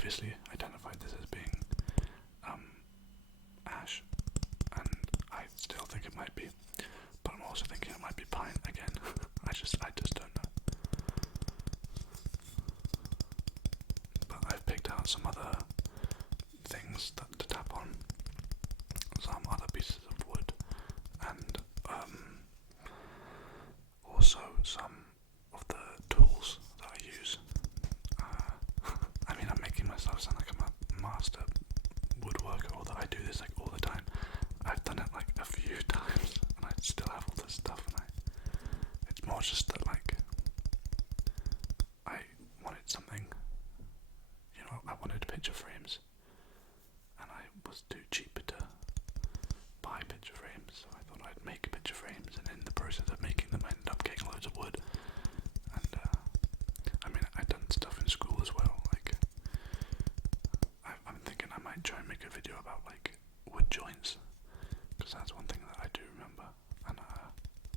previously identified this as being ash, and I still think it might be, but I'm also thinking it might be pine again. I just don't know. But I've picked out some other things to tap on, some other pieces of wood, and also some of the tools that I use. I mean, I'm making myself sound like I'm a master woodworker, although I do this like all the time. I've done it like a few times, and I still have all this stuff, and it's more just that like I wanted something, I wanted picture frames, and I was too cheap to buy picture frames, so I thought I'd make picture frames, and in the process of making them I ended up getting loads of wood. And I mean, I'd done stuff in school as well, like I'm thinking I might try and make a video about like wood joints, because that's one thing that I do remember, and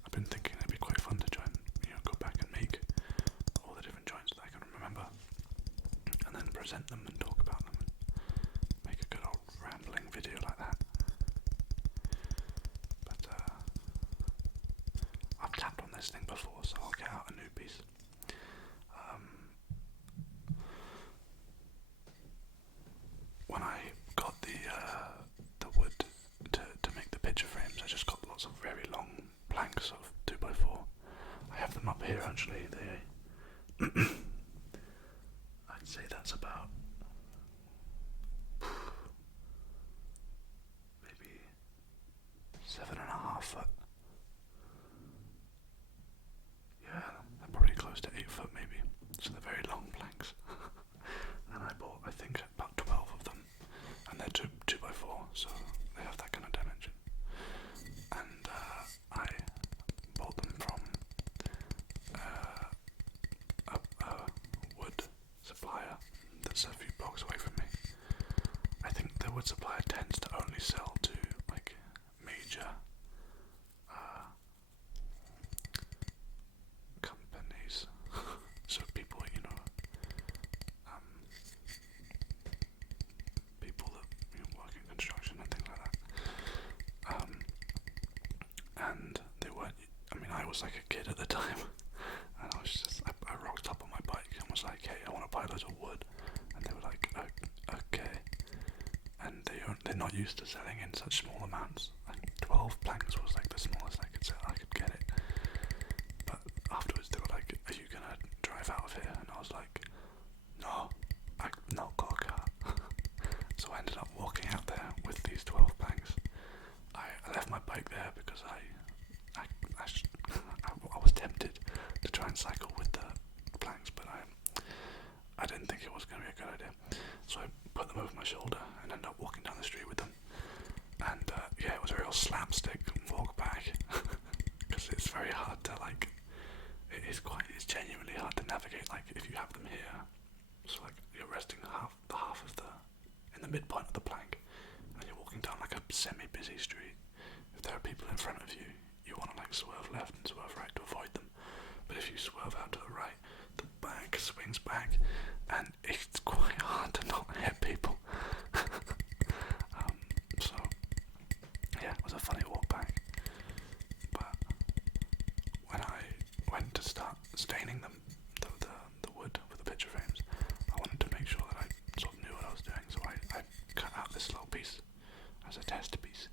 I've been thinking it'd be quite fun to try and go back and make all the different joints that I can remember, and then present them and talk about them and make a good old rambling video like that. But I've tapped on this thing before, so I'll get out a new piece. When I got the wood to make the picture frames, I just got lots of very long planks of 2x4. I have them up here actually. They I'd say that's about maybe 7.5 foot. Yeah, they're probably close to 8 foot maybe. So they're very long planks. And I bought, I think, about 12 of them. And they're 2x4, so they have that kind of dimension. And I bought them from a wood supplier that's a few blocks away from me. I think the wood supplier tends to only sell to like major companies, so people, people that work in construction and things like that. And they weren't. I mean, I was like a kid at the time, and I rocked up on my bike and was like, "Hey, I want to buy loads of wood," and they were like, "Okay." And they're not used to selling in such small amounts. Like 12 planks was like the smallest I could sell. I could get it. But afterwards they were like, "Are you gonna drive out of here?" And I was like, "No, I've not got a car." So I ended up walking out there with these 12 planks. I left my bike there because I was tempted to try and cycle with the planks, but I didn't think it was going to be a good idea. So I put them over my shoulder and ended up walking down the street with them. And yeah, it was a real slapstick walk back, because it's very hard to it's genuinely hard to navigate. Like if you have them here, so like you're resting half of in the midpoint of the plank, and you're walking down like a semi-busy street. If there are people in front of you, you want to like swerve left and swerve right to avoid them. But if you swerve out to the right, the back swings back, and it's quite hard to not hit people. So yeah, it was a funny walk back. But when I went to start staining them, the wood with the picture frames, I wanted to make sure that I sort of knew what I was doing. So I cut out this little piece as a test piece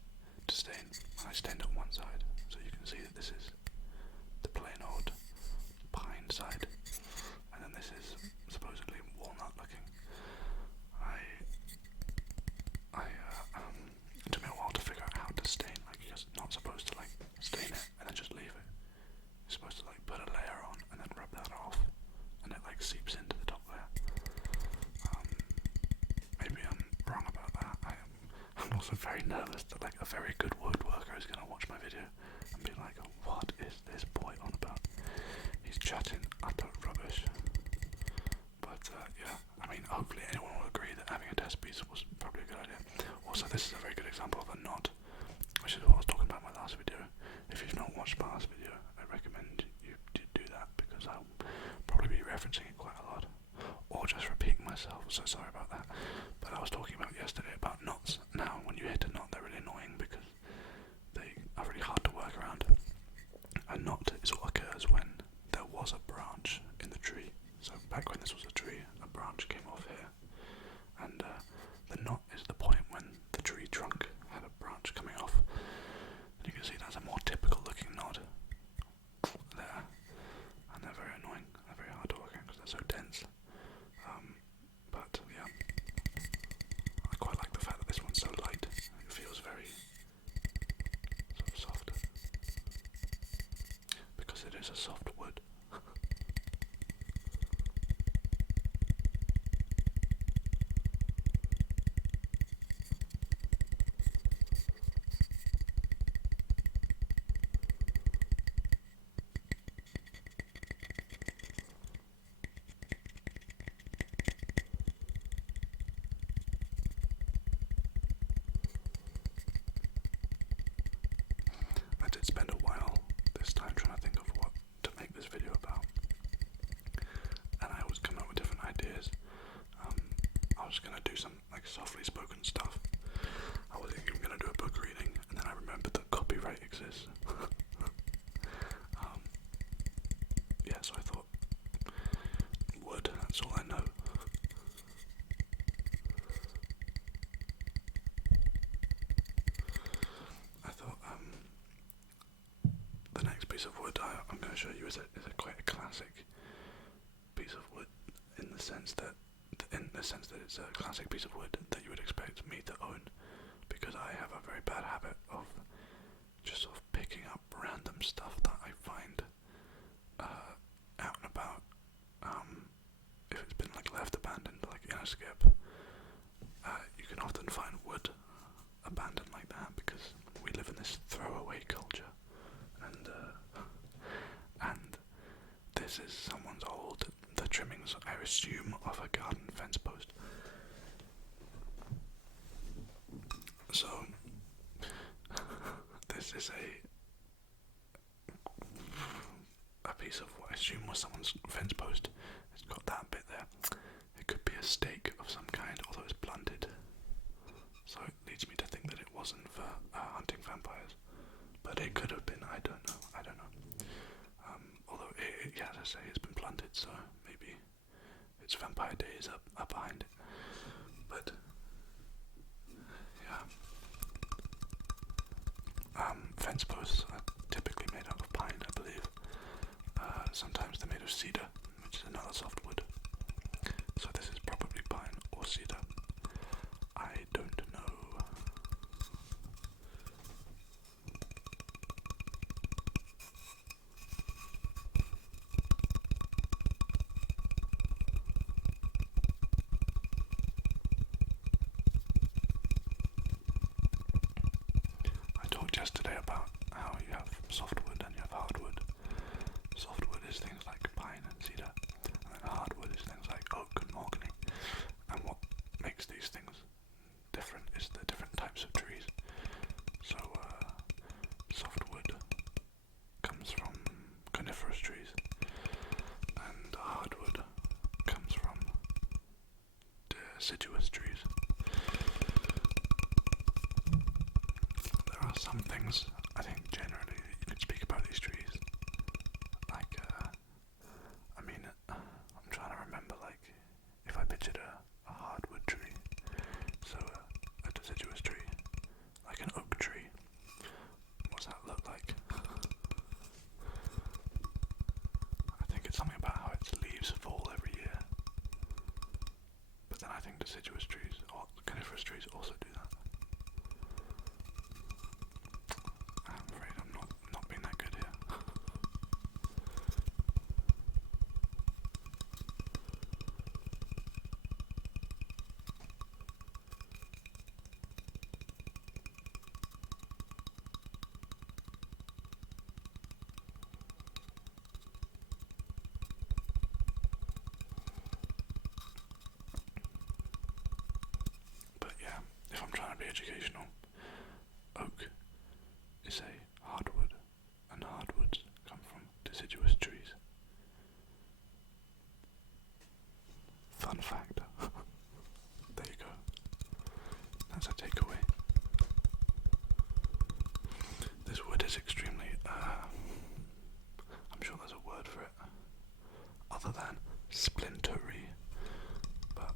to stain, and I stained it one side, so you can see that this is the plain old pine side, and then this is supposedly walnut looking. It took me a while to figure out how to stain. Like you're just not supposed to like stain it and then just leave it. You're supposed to like put a layer on and then rub that off, and it like seeps into the top layer. Maybe I'm wrong about that. I'm also very nervous that like a very good woodworker is going to watch my video and be like, "What is this boy on about? He's chatting utter rubbish." But yeah, I mean, hopefully anyone will agree that having a test piece was probably a good idea. Also, this is a very good example of a knot, which is what I was talking about in my last video. If you've not watched my last video, I recommend you do that, because I'll probably be referencing it quite a lot, or just repeating myself, so sorry about that. I was talking about yesterday about knots. Now, when you hit a knot, they're really annoying because they are really hard to work around. A knot is what occurs when there was a branch in the tree. So back when this was a tree, a branch came off here, and the knot is the point when the tree trunk had a branch coming off. And you can see that's a more typical looking knot there, and they're very annoying. They're very hard to work in because they're so dense. But yeah, I quite like the fact that this one's so light. It feels very sort of soft because it is a soft wood. I did spend a while this time trying to think of what to make this video about, and I always come up with different ideas. I was going to do some like softly spoken stuff. I was even going to do a book reading, and then I remembered that copyright exists. Yeah, so I thought, wood, that's all I know. I thought the next piece of wood I'm going to show you is quite a classic piece of wood in the sense that it's a classic piece of wood that you would expect me to own, because I have a very bad habit of just sort of picking up random stuff that I find out and about. If it's been like left abandoned, like in a skip, you can often find wood abandoned like that because we live in this throwaway culture, and this is someone's the trimmings, I assume, of a garden fence post. So this is a piece of what I assume was someone's fence post. It's got that bit there. It could be a stake of some kind, although it's blunted. So it leads me to think that it wasn't for hunting vampires. But it could have been, I don't know. Although, yeah, as I say, it's been blunted, so maybe its vampire days are behind it. But, yeah. Fence posts are typically made out of pine, I believe. Sometimes they're made of cedar, which is another softwood. So this is probably pine or cedar. I don't know. I talked yesterday about how you have softwood and you have hardwood. Softwood is things like pine and cedar, and then hardwood is things like oak and mahogany. And what makes these things different is the different types of trees. So softwood comes from coniferous trees, and hardwood comes from deciduous trees. There are some things, I think, generally you could speak about these trees. Like, I'm trying to remember, like, if I pictured a hardwood tree, so a deciduous tree, like an oak tree, what's that look like? I think it's something about how its leaves fall every year. But then I think deciduous trees, or coniferous trees, also do that. I'm afraid I'm not being that good here. But yeah, if I'm trying to be educational, oak is a hardwood, and hardwoods come from deciduous trees. Fun fact. There you go. as a takeaway. This wood is extremely, I'm sure there's a word for it, other than splintery, but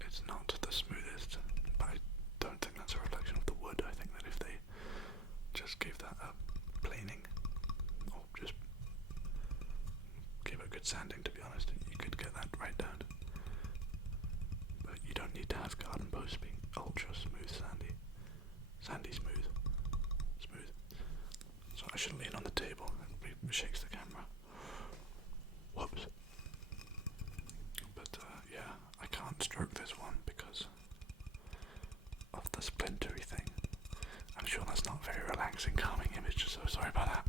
it's not the smoothest. But I don't think that's a reflection of the wood. I think that if they just gave that a planing, or just gave it a good sanding, to be honest, you could get that right down. But you don't need to have garden posts being ultra smooth sandy. Sandy smooth. Smooth. So I should lean on the table, it shakes the camera. Whoops. But yeah, I can't stroke this one because of the splintery thing. I'm sure that's not a very relaxing, calming image, so sorry about that.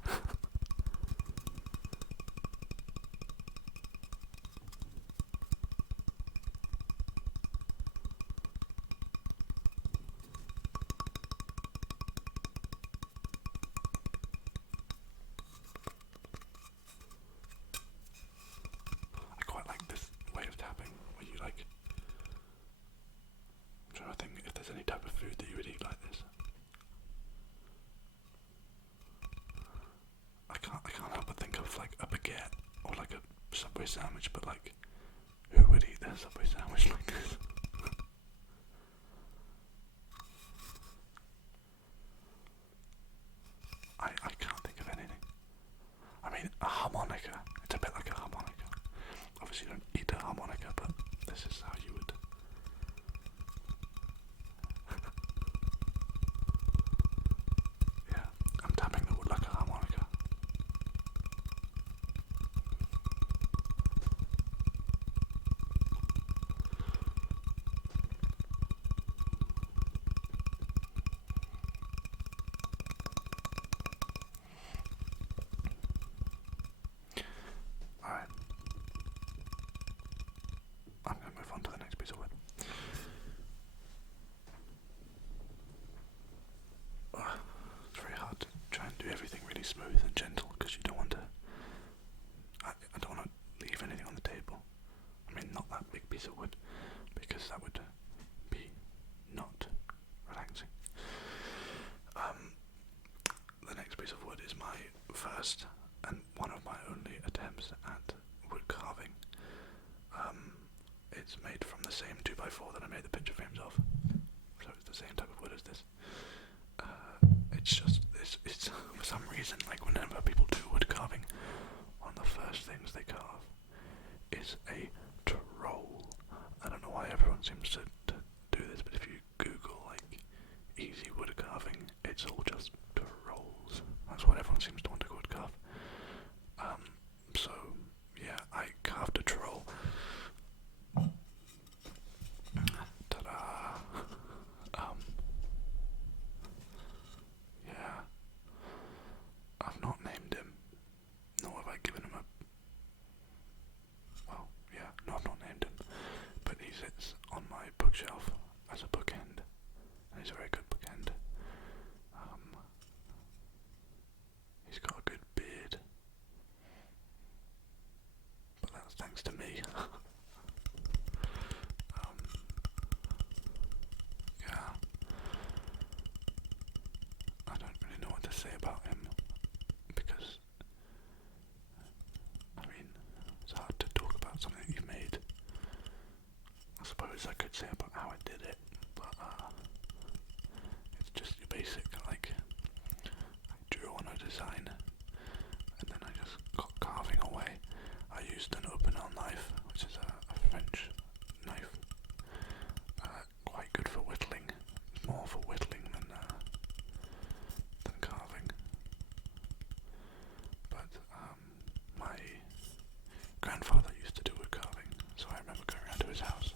I quite like this way of tapping, where you like... I'm trying to think if there's any type of food that you would eat like this. I can't help but think of like a baguette or like a Subway sandwich, but like, who would eat their Subway sandwich like this? I can't think of anything. I mean, a harmonica. It's a bit like a harmonica. Obviously you don't eat a harmonica, but this is how you would. Yeah, I'm tapping the wood like a harmonica. Alright. I'm going to move on to the next piece of wood. It's very hard to try and do everything really smooth and gentle because you don't want to... I don't want to leave anything on the table. I mean, not that big piece of wood, because that would be not relaxing. The next piece of wood is my first and one of my only attempts at wood carving. It's made from the same 2x4 that I made the picture frames of, so it's the same type of wood as this. It's just, it's for some reason, like whenever people do wood carving, one of the first things they carve is a troll. I don't know why everyone seems to do this, but if you Google like easy wood carving, it's all just trolls. That's what everyone seems to want to wood carve. So yeah, I carved a troll. Ta-da! Yeah. I've not named him, nor have I given him a... Well, yeah, no, I've not named him, but he sits on my bookshelf as a bookend, and he's a very good bookend. He's got a good beard, but that's thanks to me. Yeah, I don't really know what to say about him, because, I mean, it's hard to talk about something that you've made. I suppose I could say about how I did it, but it's just your basic, like, I drew on a design, and then I just got carving away. I used an open-nail knife, which is a French knife, quite good for whittling, more for whittling than carving. But my grandfather used to do wood carving, so I remember going around to his house,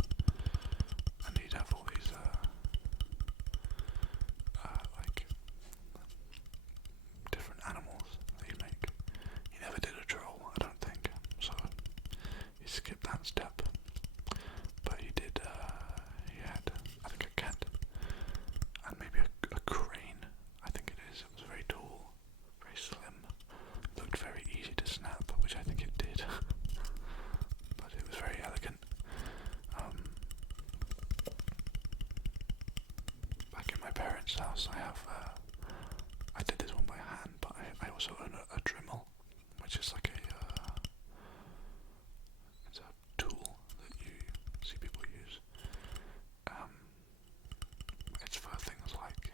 and he'd have all these like different animals that he'd make. He never did a troll, I don't think, so parents' house, I did this one by hand, but I also own a Dremel, which is like it's a tool that you see people use. It's for things like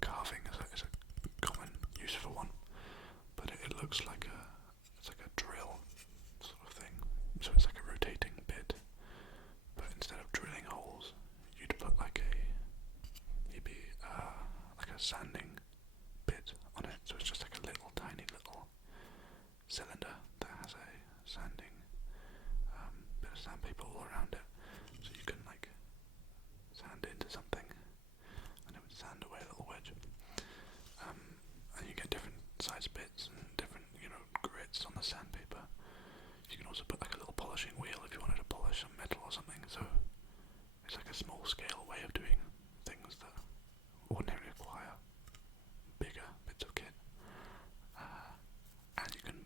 carving is a common use for one, but it looks like it's like a drill sort of thing. So it's like a rotating bit, but instead of drilling holes, you'd put like a sanding bit on it. So it's just like a tiny little cylinder that has a sanding bit of sandpaper all around it, so you can like sand into something, and it would sand away a little wedge. And you get different size bits and different, grits on the sandpaper. You can also put like a little polishing wheel if you wanted to polish some metal or something. So it's like a small scale way of doing things that ordinarily require bigger bits of kit. And you can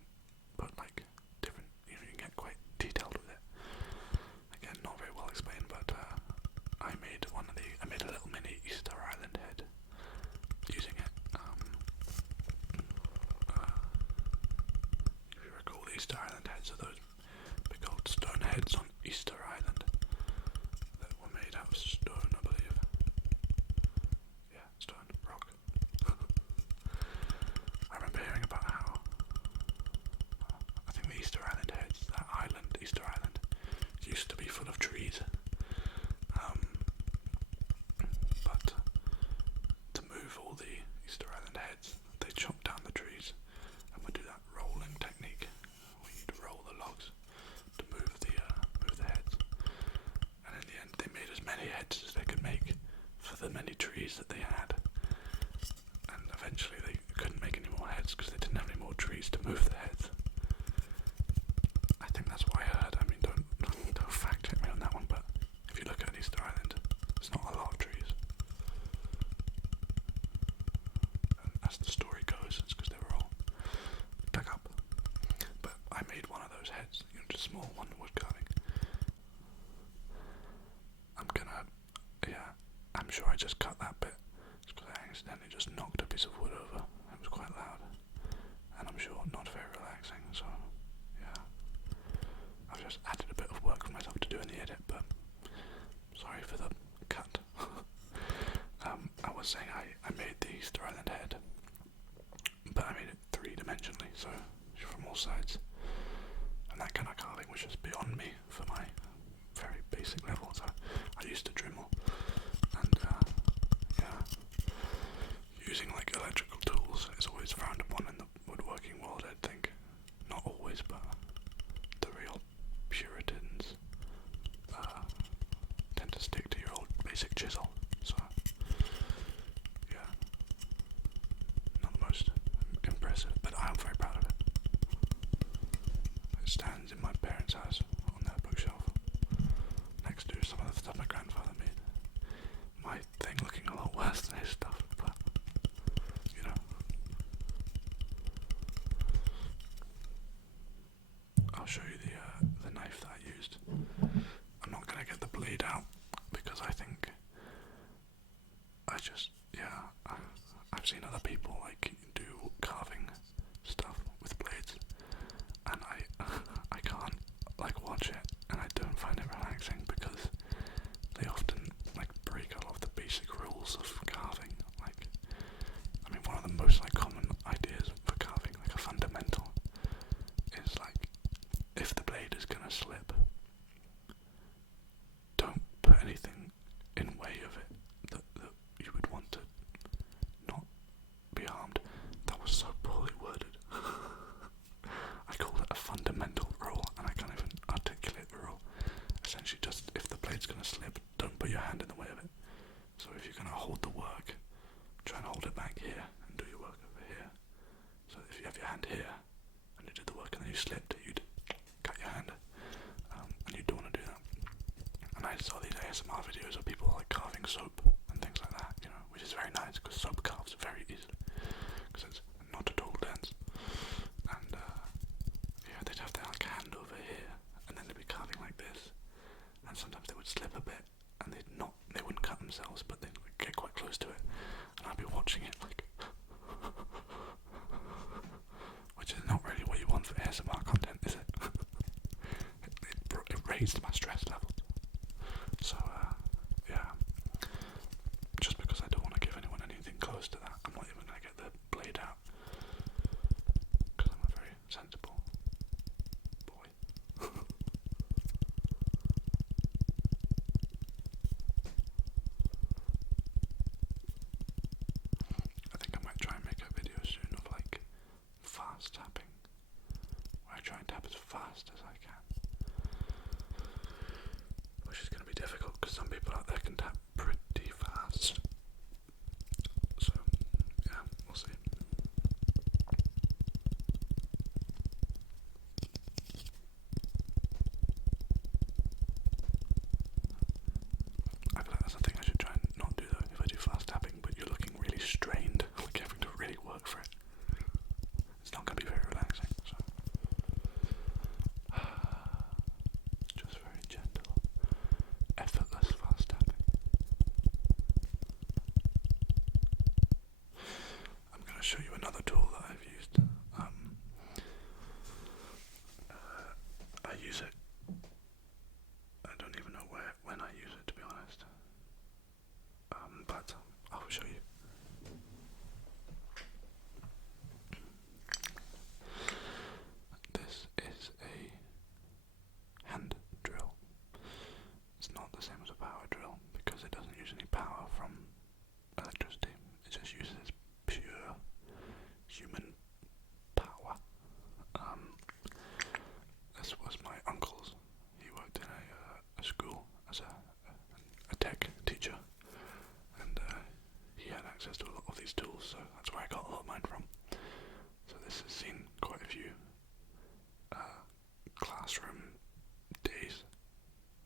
put like different, you can get quite detailed with it. Again, not very well explained, but I made a little mini Easter Island head using it. If you recall, the Easter Island heads are those big old stone heads on Easter Island that were made out of stone, I believe. Yeah, stone, rock. I remember hearing about how I think the Easter Island heads, that island, Easter Island, used to be full of trees. But to move all the Easter Island heads, they chopped down the trees and would do that rolling technique where you'd roll the logs to move the heads. And in the end, they made as many heads as they could make for the many trees that they had. And eventually, they couldn't make any more heads because they didn't have any more trees to move the heads. I think that's what I heard. I mean, don't fact check me on that one, but if you look at Easter Island, there's not a lot of trees. And as the story goes, it's because they were all dug up. But I made one of those heads, just a small one, wood carving. I'm sure I just cut that bit. It's because I accidentally just knocked a piece of wood over. It was quite loud. And I'm sure not very relaxing, so yeah. I've just added a bit of work for myself to do in the edit, but sorry for the cut. I was saying I made the Easter Island head, but I made it 3-dimensionally, so from all sides. And that kind of carving was just beyond me for my very basic level, so I used a Dremel. And using like electrical tools is always frowned upon in the woodworking world, I think. Not always, but the real Puritans tend to stick to your old basic chisel. So yeah, not the most impressive, but I am very proud of it. It stands in my parents' house on their bookshelf next to some of the stuff my grandfather made. My thing looking a lot worse than his stuff, but I'll show you the knife that I used. I'm not gonna get the blade out because I think I've seen other people like do carving stuff with blades, and I can't like watch it, and I don't find it relaxing because they often like break a lot of the basic rules of carving. Like, I mean, one of the most like common ideas for carving, like a fundamental, is like, if the blade is gonna slip, don't put anything in way of it that you would want to not be harmed. That was so poorly worded. I called it a fundamental rule, and I can't even articulate the rule. Essentially, just if the blade's gonna slip, don't put your hand in the way of it. So if you're gonna hold the work, try and hold it back here and do your work over here. So if you have your hand here and you did the work and then you slipped, you'd cut your hand, and you don't want to do that. And I saw these ASMR videos of people like carving soap and things like that, which is very nice because soap carves very easily because it's not at all dense. And they'd have their like hand over here, and then they'd be carving like this, and sometimes they would slip a bit, and they wouldn't cut themselves, but they'd get quite close to it, and I'd be watching it like, which is not really what you want for ASMR content, is it? It raised my stress levels. So, yeah, just because I don't want to give anyone anything close to that, I'm not even going to get the blade out, because I'm a very sensible boy. I think I might try and make a video soon of like fast tapping, where I try and tap as fast as I can, which is going to be difficult because some people out there can tap pretty fast. So, yeah, we'll see. I feel like that's something I should try and not do though, if I do fast tapping, but you're looking really strained, like having to really work for it. It's not going to be very relaxing, so just very gentle, effortless fast tapping. I'm going to show you another tool that I've used. I use it. I don't even know when I use it, to be honest. But I'll show you. This is a hand drill. It's not the same as a power drill because it doesn't use any power from electricity. It just uses pure human power. This was my uncle's. He worked in a school as a tech teacher, and he had access to a lot of these tools, so that's where I got a lot of mine from. So this has seen quite a few classroom days,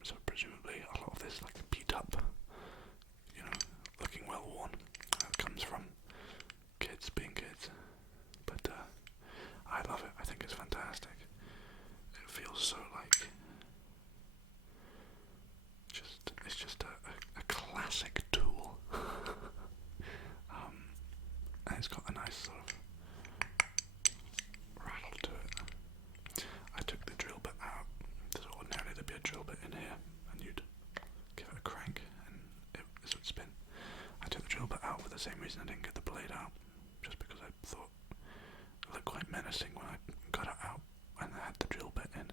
so presumably a lot of this like beat up, you know, looking well worn. That comes from kids being kids, but I love it. I think it's fantastic. It feels so like it's just a classic tool. And it's got a nice sort of rattle to it. I took the drill bit out. So ordinarily there'd be a drill bit in here, and you'd give it a crank, and this would spin. I took the drill bit out for the same reason I didn't get the blade out, just because I thought it looked quite menacing when I got it out and I had the drill bit in.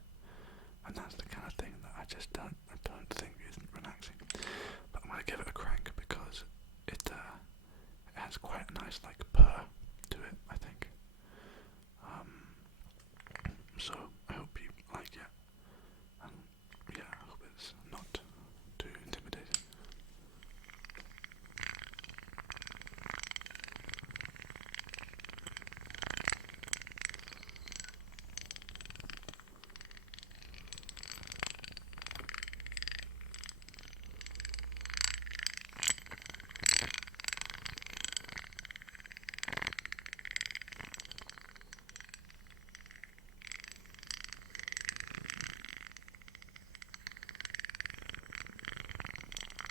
And that's the kind of thing that I don't think isn't relaxing. But I'm gonna give it a crank because it has quite a nice like purr to it, I think. So I hope you like it, and yeah, I hope it's not too intimidating.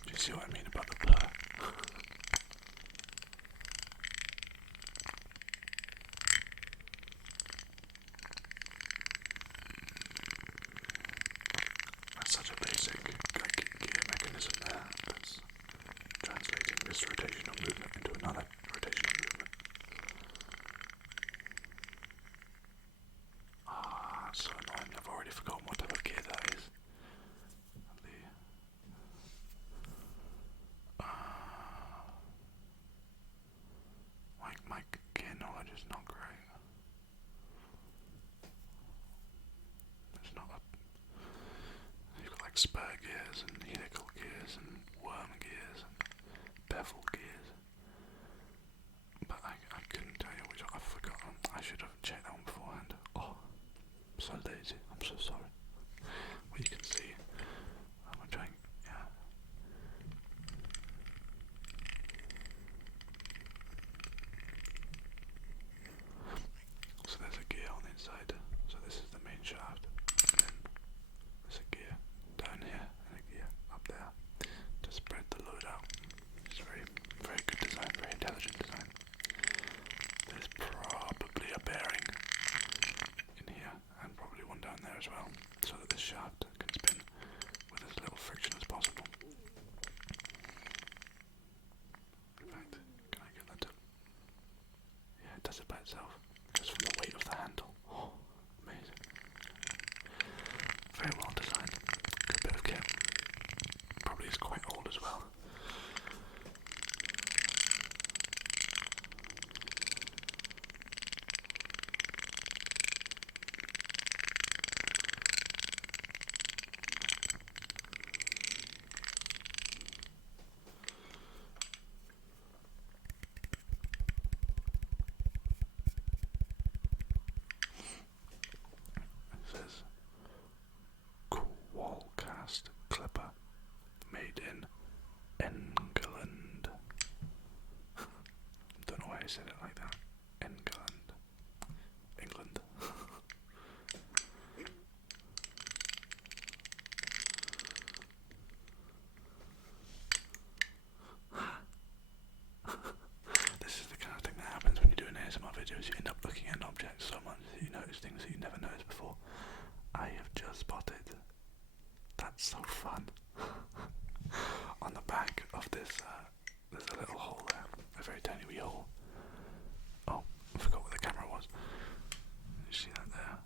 Do you see what I mean about the blur? That's such a basic gear mechanism there that's translating this rotational movement into another rotational movement. That's so annoying. I've already forgotten what type of gear that is. My gear knowledge is not great. It's not you've got like spur gears and helical gears and worm gears and bevel gears. But I couldn't tell you which one. I've forgotten. I should have checked that one beforehand. Oh, I'm so lazy. I'm so sorry. Well, you can see. I'm trying. Yeah. So there's a gear on the inside. So this is the main shaft. And then there's a gear down here and a gear as well, so that this shaft can spin with as little friction as possible. In fact, can I get that to... Yeah, it does it by itself, just from the weight of the handle. Oh, amazing. Very well designed. Good bit of kit. Probably is quite old as well. It says wall cast clipper made in England. Don't know why I said it like that. England. England. This is the kind of thing that happens when you do an ASMR videos. You end up looking at an object so much that you notice things that you never noticed before. I have just spotted. That's so fun. On the back of this, there's a little hole there, a very tiny wee hole. Oh, I forgot where the camera was. You see that there?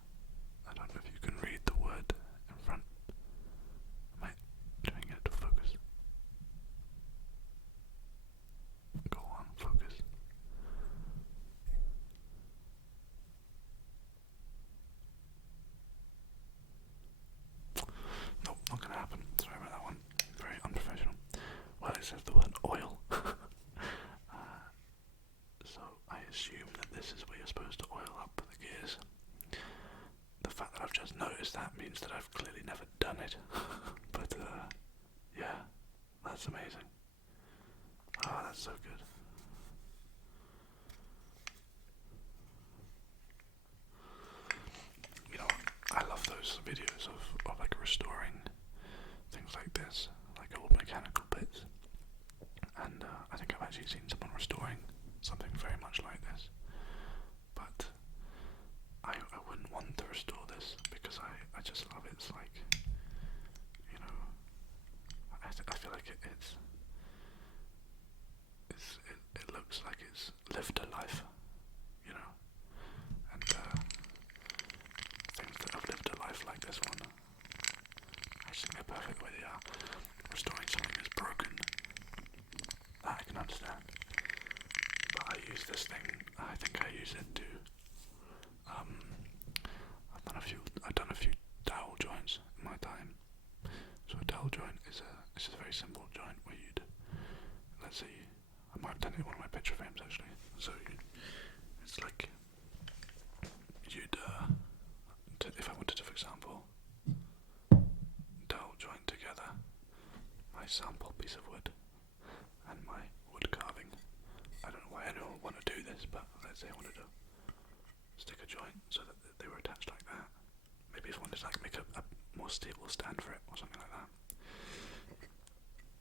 I don't know if you can read the word in front. Am I trying to get it to focus? Go on, focus. Nope, not gonna happen. Sorry about that one. Very unprofessional. Well, it says the word oil. So I assume that this is where you're supposed to oil up the gears. The fact that I've just noticed that means that I've clearly never done it. But yeah, that's amazing. Oh, that's so good. You know, I love those videos of like restoring things like this, like old mechanical bits. And I think I've actually seen someone restoring something very much like this. But I wouldn't want to restore this because I just love it. It's like, you know, I feel like it looks like it's lived a life, you know. And things that have lived a life like this one, I just think they're perfect the way they are. Restoring something that's broken, that I can understand. But I use this thing, I think I use it to, I've done a few dowel joints in my time. So a dowel joint is just a very simple joint where you'd, let's say, I might have done it in one of my picture frames actually. So it's like, you'd, if I wanted to, for example, dowel joint together my sample piece of wood and my wood carving. I don't know why anyone would want to do this, but let's say I wanted to stick a joint so that they were attached like that. Maybe if I wanted to like make a more stable stand for it or something like that.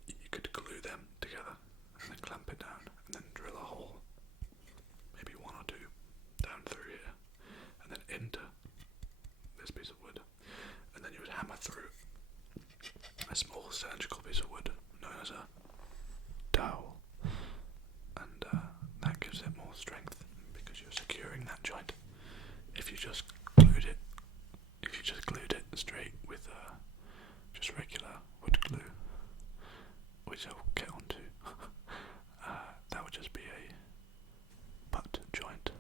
You could glue them together and then clamp it down and then drill a hole, maybe one or two, down through here and then into this piece of wood. And then you would hammer through a small cylindrical piece of wood known as a dowel. And that gives it more strength because you're securing that joint. If you just glued it straight with just regular wood glue, which I'll get onto, that would just be a butt joint.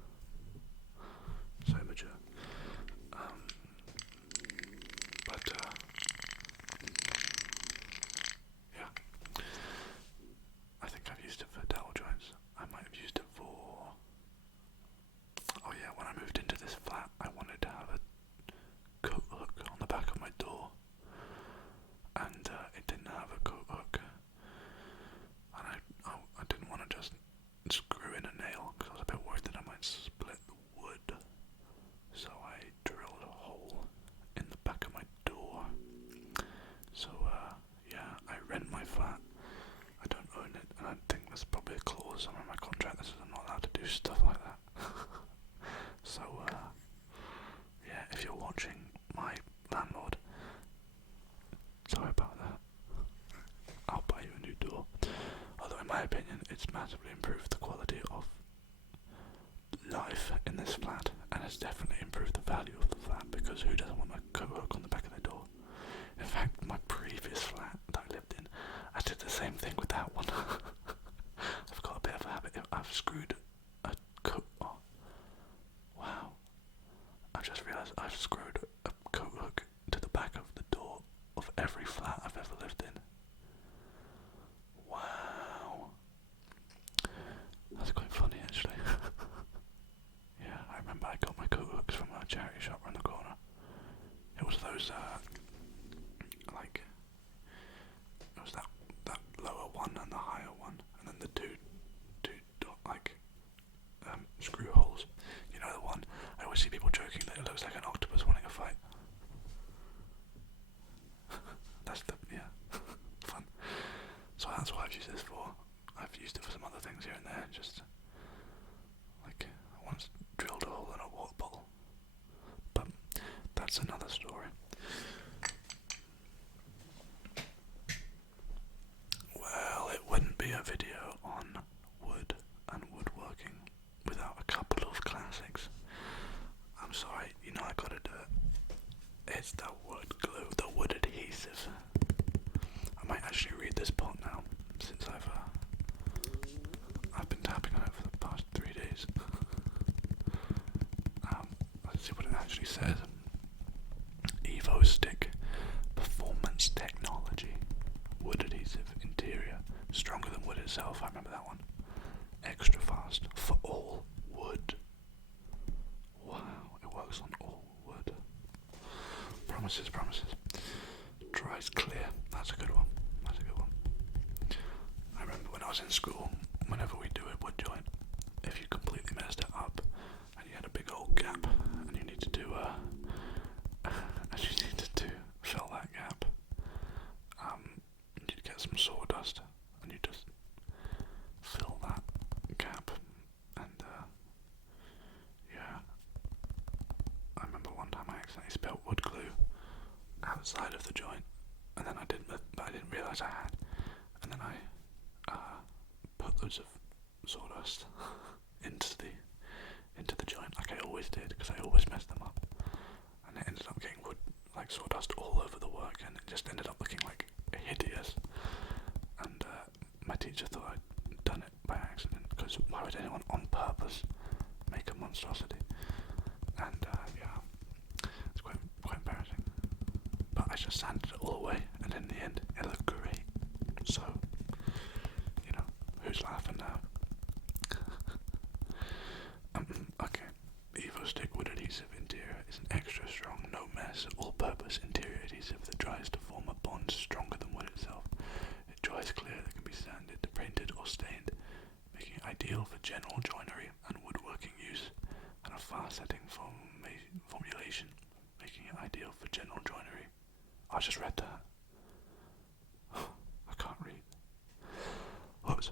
So immature. But yeah. those like it was that lower one and the higher one, and then the two like screw holes. You know the one I always see people joking that it looks like an octopus wanting a fight. That's the fun. So that's what I've used this for. I've used it for some other things here and there. Just like I once drilled a hole in a water bottle, but that's another story. Well, it wouldn't be a video on wood and woodworking without a couple of classics. I'm sorry, I gotta do it. It's the wood glue, the wood adhesive. I might actually read this pot now, since I've been tapping on it for the past 3 days. Let's see what it actually says. Evo Stick Performance Technology. Wood adhesive interior. Stronger than wood itself, I remember that one. Extra fast for all wood. Wow, it works on all wood. Promises. Dries clear. That's a good one. I remember when I was in school, whenever we do a wood joint, if you completely messed it up and you had a big old gap and you need to do fill that gap, you'd get some sawdust and you just fill that gap, and I remember one time I accidentally spilled wood glue outside of the joint, and then I didn't realise I had, and then I put loads of sawdust into the joint, like I always did, because I always messed them up, and it ended up getting wood, like sawdust, all over the work, and it just ended up looking like hideous. And my teacher thought I'd done it by accident, because why would anyone on purpose make a monstrosity? And it's quite embarrassing. But I just sanded it all away, and in the end, it looked great. So, who's laughing now? Okay. Evo Stick Wood Adhesive Interior is an extra strong, no mess, all-purpose interior adhesive that dries to form a bond stronger than wood itself. It dries clear that can be sanded, painted, or stained, making it ideal for general joinery and woodworking use, and a fast-setting formulation, making it ideal for general joinery. I just read that. I can't read. Whoops.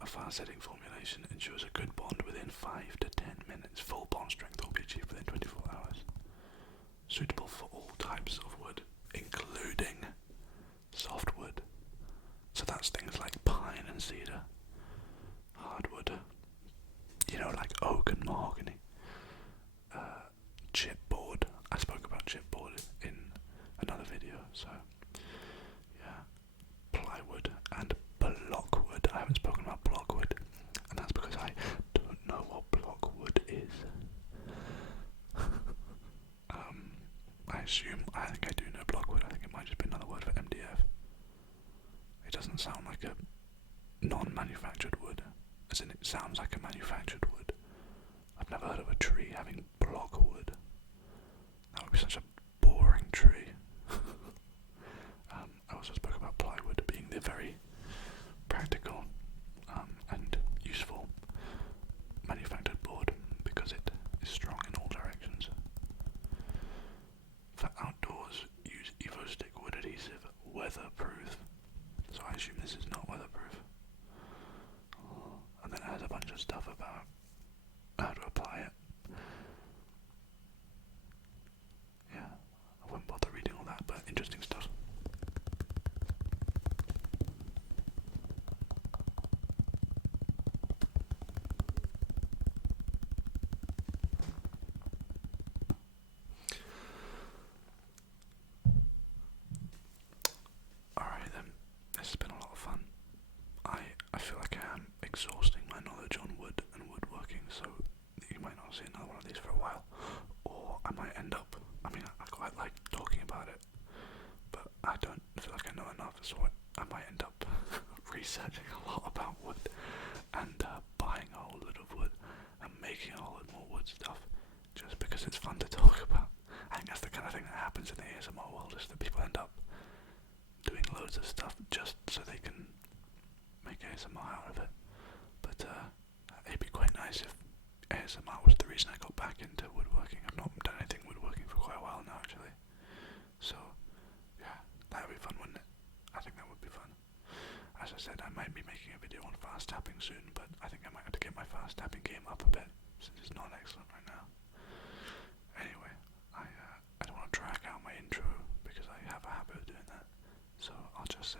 A fast-setting formulation ensures a good bond within 5 to 10 minutes. Full bond strength will be achieved within 24 hours. Suitable for all types of wood, including softwood. So that's things like pine and cedar. Hardwood. Like oak and mahogany. Chipboard. I spoke about chipboard in another video, so plywood and blockwood. I haven't spoken about blockwood, and that's because I don't know what blockwood is. I think I do know blockwood. I think it might just be another word for MDF. It doesn't sound like a non-manufactured wood, as in it sounds like a manufactured wood. I've never heard of a tree having blockwood. That would be such a boring tree. I also spoke about plywood being the very practical and useful manufactured board because it is strong in all directions. For outdoors, use Evo Stick Wood Adhesive Weatherproof. So I assume this is not weatherproof. And then it has a bunch of stuff about how to apply it. Yeah. I'll just say